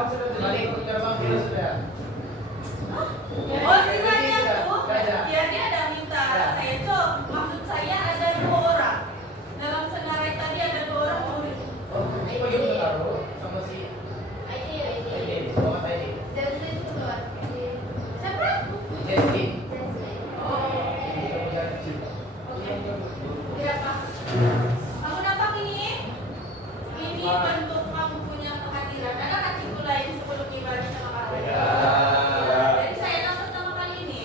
Balik gerbang kiri sudah. Oh, sisanya tuh, dia ada minta saya cok. Maksud saya ada 2 orang. Dalam senarai tadi ada 2 orang murid. Oh, ini bagaimana taruh sama si ini, sama tadi. Siapa? Jadi, Oh, berapa? Kamu dapat ini? Ini bentuk kamu punya kehadiran. Ada hatiku lain sebelum ibadah sama kamu. Jadi saya dapat sama kali ini.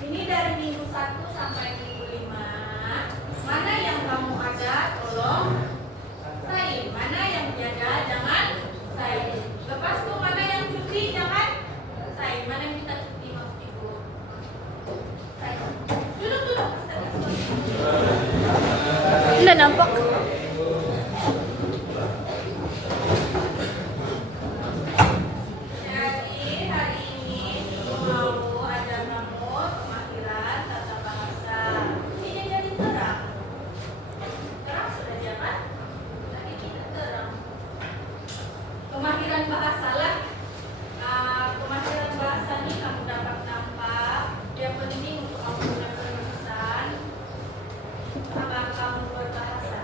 Ini dari minggu 1 sampai minggu 5. Mana yang kamu ada, tolong sign. Mana yang jaga, jangan sign. Lepas itu mana yang cuti, jangan sign. Mana yang kita cuti, maksud ibu. Sign. Duduk. Nggak nampak. Jadi hari ini mau ajar kamu pemahiran tata bahasa. Ini jadi terang. Terang sudah jangan. Tapi tidak terang. Pemahiran bahasa lah. Pemahiran bahasa ini kamu dapat nampak. Yang penting untuk kamu punya penulisan sama kamu berbahasa.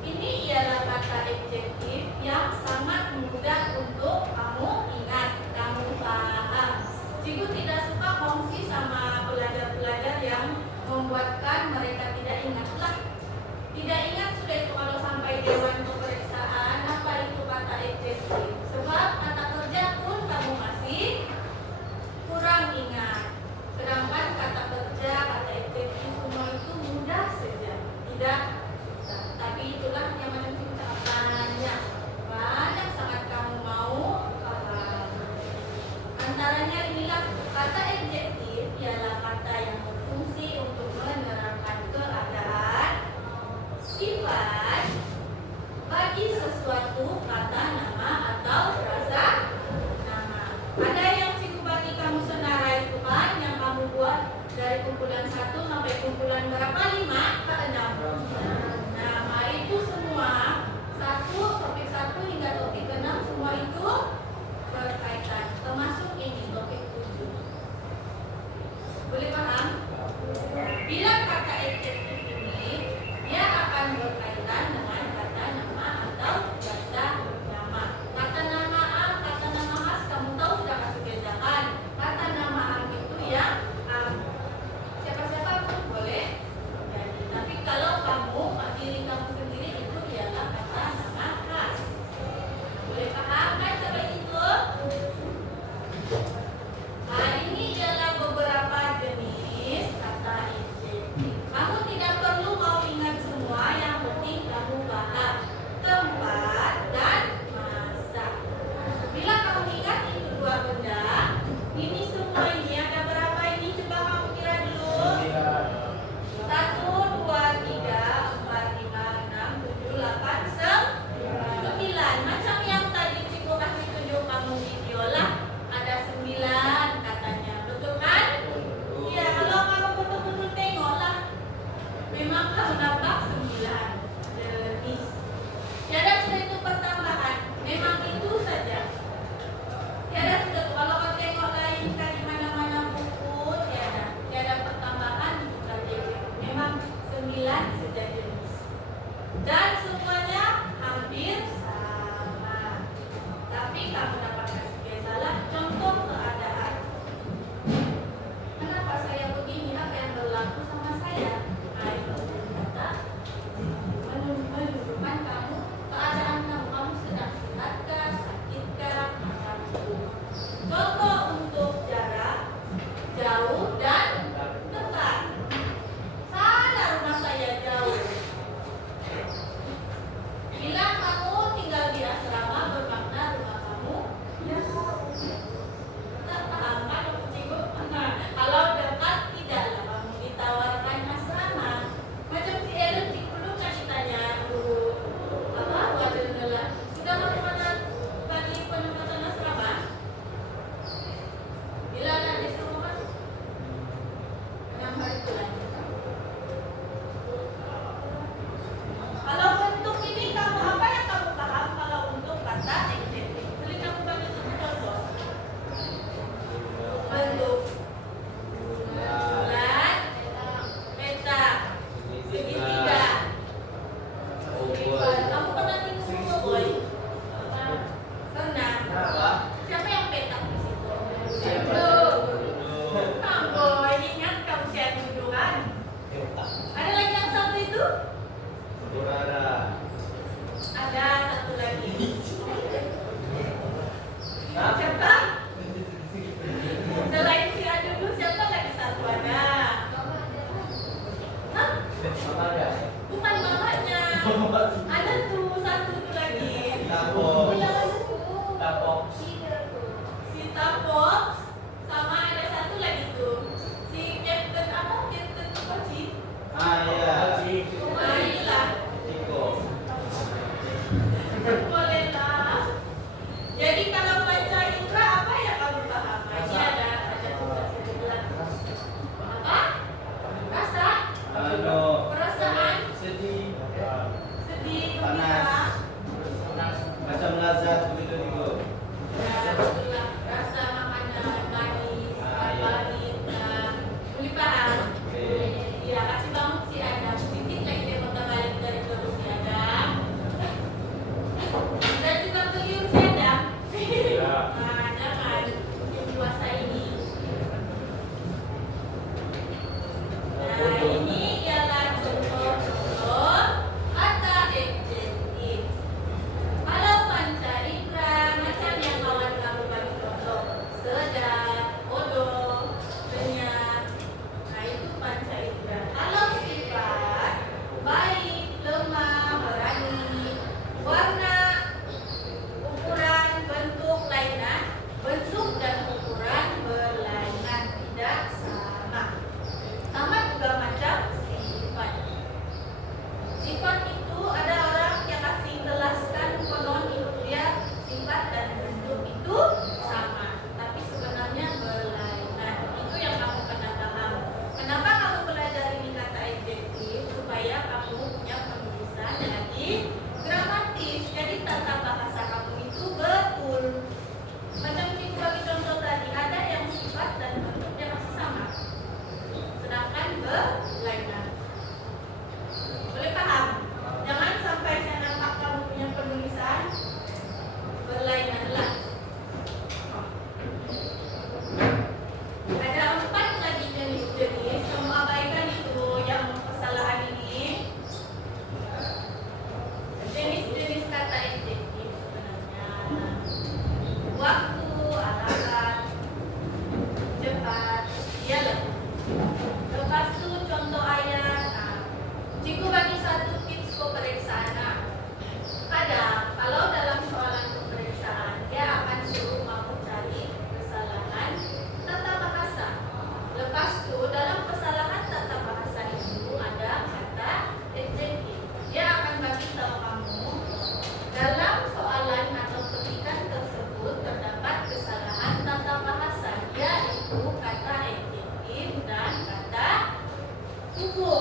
Ini ialah kata adjektif yang sangat mudah untuk kamu ingat, kamu paham. Cikgu tidak suka kongsi sama pelajar-pelajar yang membuatkan mereka tidak ingat lah. Tidak ingat sudah itu kalau sampai dewan pemeriksaan apa itu kata adjektif. Sebab kata kerja pun kamu masih kurang ingat. Sedangkan kata kerja, kata adjektif semua itu mudah saja. Tidak susah. Tapi itulah yang macam kita banyak sangat kamu mau paham. Antaranya inilah kata adjektif ialah kata yang berfungsi untuk menerangkan keadaan, sifat bagi sesuatu, kata, nama atau rasa nama. Ada yang cikgu bagi kamu senarai itu kan yang kamu buat dari kumpulan 1 sampai kumpulan berapa? 5 ke 6. Nah, itu semua topik 1 hingga topik 6 semua itu berkaitan. Termasuk ini topik 7. Boleh paham? Bila kata adjektif ini dia akan berkaitan dengan kata nama atau rasa nama. Kata nama am, kata nama khas kamu tahu sudah kasih bedakan. Kata nama am itu yang siapa-siapa pun boleh jadi. Tapi kalau kamu diri kamu sendiri itu ialah kata nama khas. Boleh paham kan sampai itu? Nah, ini ialah beberapa jenis kata adjektif. Kamu tidak perlu mau ingat semua, yang penting kamu paham tempat dan masa. Bila kamu ingat itu dua benda, ini semua ini ada berapa ini? Coba kamu kira dulu. 1, 2, 3, 4, 5, 6, 7, 8, 9. Macam yang tadi cikgu kasih tunjuk kamu video lah. Ada 9 katanya. Betul kan? Iya, kalau kamu betul-betul tengoklah. Memang kamu dapat 9 jenis. Tiada sudah itu pertambahan. Memang itu saja. Tiada sudah tuh. Kalau kau tengok lain di mana-mana buku, tiada pertambahan bukan jadi. Memang 9 saja jenis. Dan semuanya hampir sama. Tapi kamu dapat kasih biasalah contoh keadaan. Kenapa saya begini? Apa yang berlaku sama saya? Nah, itu kata menunjukkan kamu keadaan kamu sedang sehatkah, sakitkah, macam. Contoh untuk jarak, jauh dan dekat. Sana rumah saya jauh. Bila kamu tinggal di asrama bermakna rumah kamu jauh. Tak paham kan cikgu? Kalau dekat tidaklah kamu ditawarkan asrama. Macam si Ellen cikgu dulu kan ditanya dulu apa buat adalah sudah mana bagi penempatan asrama? Bila nanti semua masuk 6 hari bulan. Kalau bentuk ini kamu apa yang kamu paham kalau untuk kata adjektif? Boleh kamu bagi satu contoh? Bentuk bulan, peta, segitiga. Kamu pernah tidur boy? Pernah. Siapa yang petak di situ? Kamu ingat kamu siap dudukan? Ada lagi yang satu itu? Ada satu lagi. Siapa? Selain si Adudu, siapa lagi satu ada? Hah? Bukan mamanya. Ada tuh satu tuh lagi. Si Tapok sama ada satu lagi tuh. Si Captain apa? Captain Koci. Ayolah. Bolehlah. Jadi kalau baca indra apa yang kamu paham? Ini ada tugas sebelah. Apa? Rasa? Perasaan? Sedih.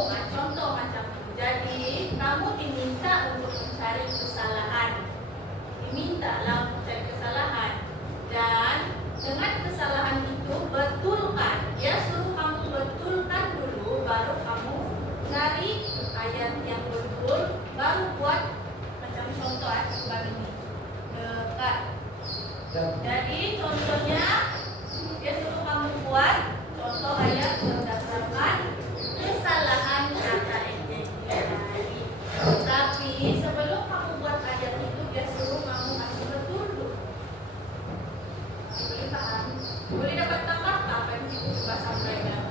Nah, contoh macam itu. Jadi kamu diminta untuk mencari kesalahan. Dimintalah untuk mencari kesalahan. Dan dengan kesalahan itu betulkan. Dia suruh kamu betulkan dulu, baru kamu cari ayat yang betul, baru buat macam contoh akibat ini. Dekat. Jadi contohnya dia suruh kamu buat contoh ayat berdasarkan kesalahan kata ejek. Tapi sebelum kamu buat ayat itu dia suruh kamu kasih betul dulu. Boleh paham? Boleh dapat tambah apa yang cikgu coba sampaikan?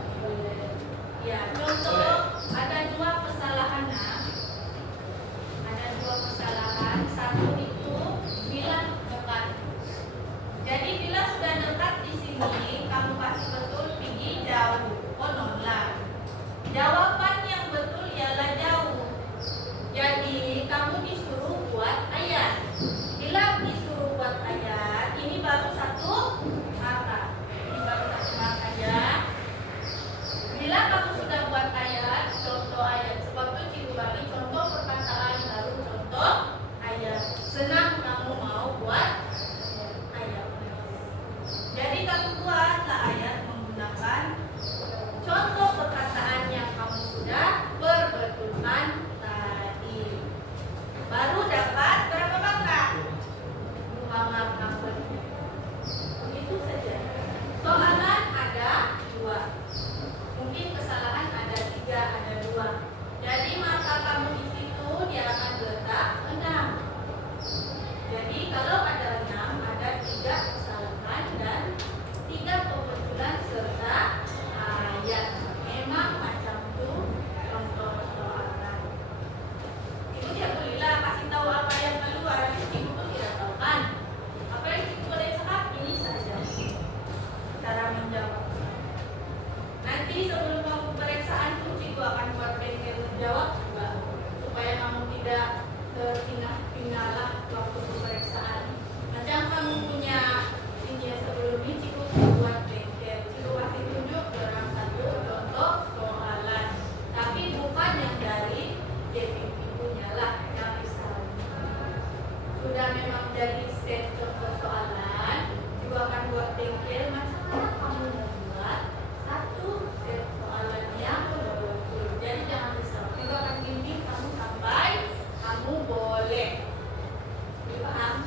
Ya, contoh ada dua kesalahan. Ada dua kesalahan. Satu itu bilang dekat. Jadi bila sudah dekat di sini, kamu kasih betul, pergi jauh. Oh, nolak. Jawaban yang betul ialah jauh. Jadi kamu disuruh buat ayat. Bila disuruh buat ayat, ini baru satu kata. Ini baru satu kata ya. Bila kamu sudah buat ayat, contoh ayat. Sebab itu cikgu bagi contoh perkataan baru contoh ayat. Senang kamu mau buat ayat. Jadi kamu buatlah ayat menggunakan contoh perkataan yang kamu sudah perbetulkan tadi. Baru dapat berapa kata? 2 mark. Begitu saja. Soalan ada 2. Mungkin kesalahan ada 3, ada 2. Jadi maka kamu di situ dia akan letak 6. Jadi kalau ada 6, ada 3 kesalahan dan 3 pembetulan serta ayat. Memang macam itu contoh soalan. Ibu tidak bolehlah kasih tahu apa yang keluar. Ibu pun tidak tahu kan. Apa yang ibu boleh cakap ini saja cara menjawab. Nanti sebelum kamu pemeriksaan tuh ibu akan buat bengkel menjawab juga supaya kamu tidak tertinggal-tinggalah waktu pemeriksaan. Macam kamu punya ini sebelum ini cikgu buat bengkel, cikgu kasih tunjuk dalam satu contoh soalan, tapi bukan yang dari JPP punya lah, yang misalnya sudah memang dari set contoh soalan, cikgu akan buat bengkel macam mana kamu membuat satu set soalan yang betul. Jadi jangan risau, cikgu akan bimbing kamu sampai kamu boleh. Paham?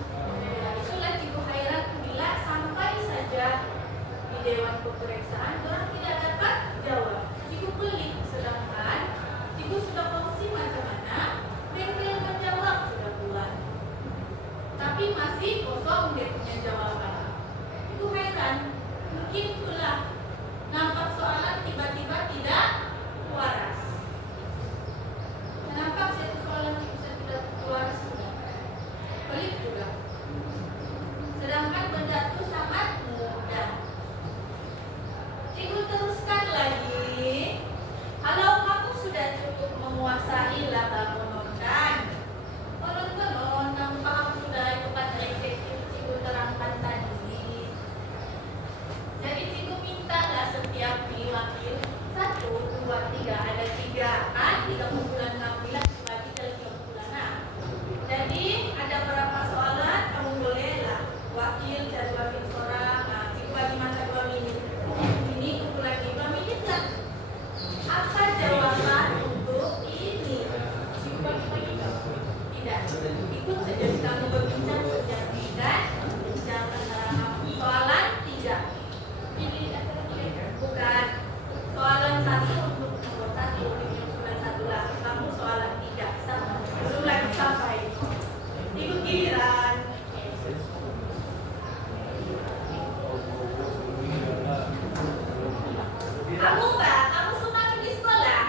Itulah cikgu Khairat bila sampai saja di dewan pemeriksaan orang tidak dapat jawab. Cikgu pelik, sedangkan cikgu sudah kongsi macam mana bengkel menjawab sudah buat. Tapi masih kosong dia punya jawaban. Cikgu heran, mungkin itulah nampak soalan tiba-tiba tidak waras. Kenapa satu soalan bisa tidak waras? Pelik juga. Sedangkan benda itu sangat mudah. Cikgu teruskan lagi. Kalau kamu sudah cukup menguasai laba konon, konon kamu paham sudah itu kata efektif cikgu terangkan tadi. Jadi cikgu mintalah setiap wakil 1, 2, 3 ada 3 kan 3 bulan 6 bulan dibagi dari 3 bulan. Nah, jadi ada berapa soalan kamu bolehlah wakil cari wakil seorang. Nah, cikgu bagi masa 2 menit. Ini kumpulan 5 menit lah. Apa jawaban untuk ini? Cikgu bagi tidak. Ikut saja kamu berbincang saja. Tidak. Jangan soalan 3. Pilih bukan soalan 1 untuk nomor 1 soalan 1 lah. Kamu soalan 3 sama. Belum lagi sampai. Ikut giliran. Kamu Mbak, kamu suka pergi sekolah?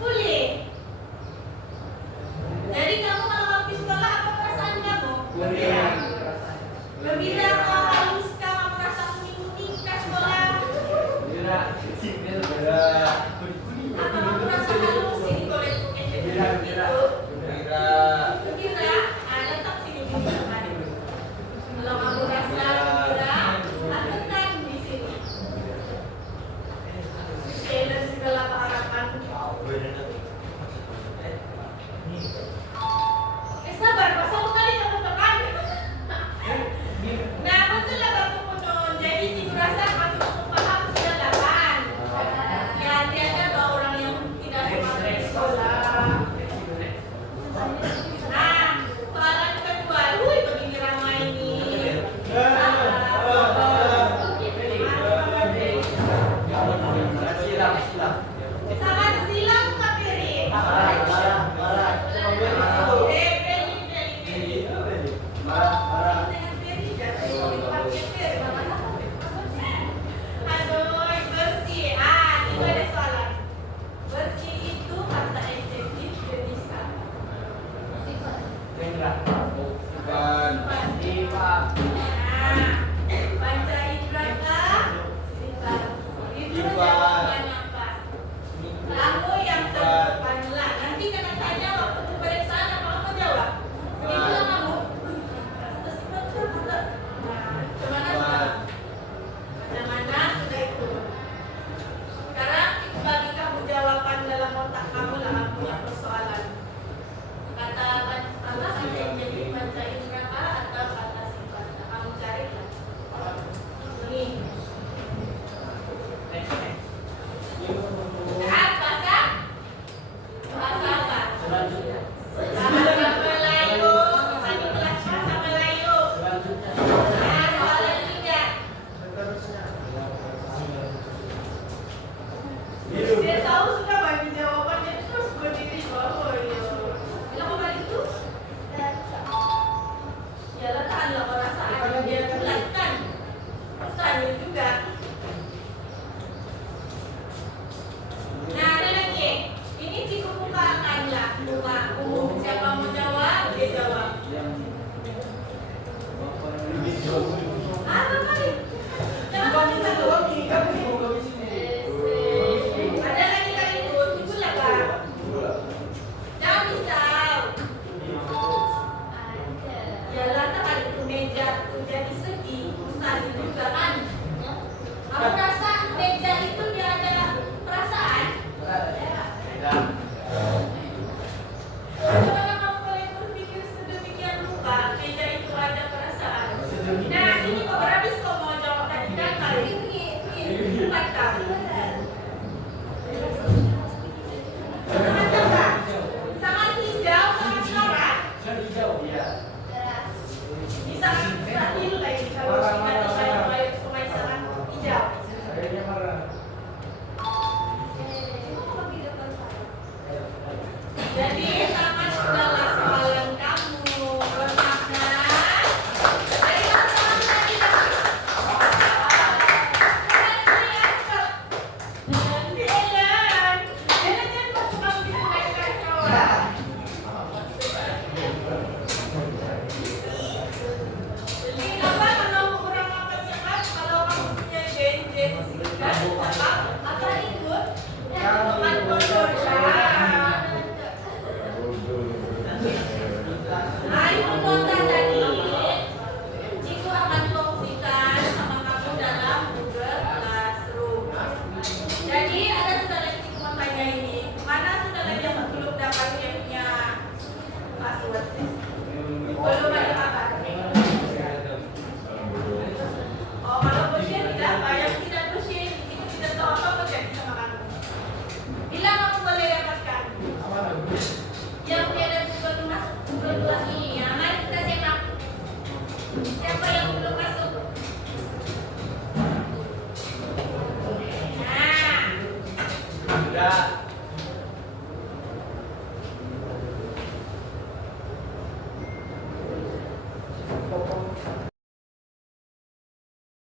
Boleh. Jadi kamu kalau pergi sekolah apa perasaan kamu? Gembira.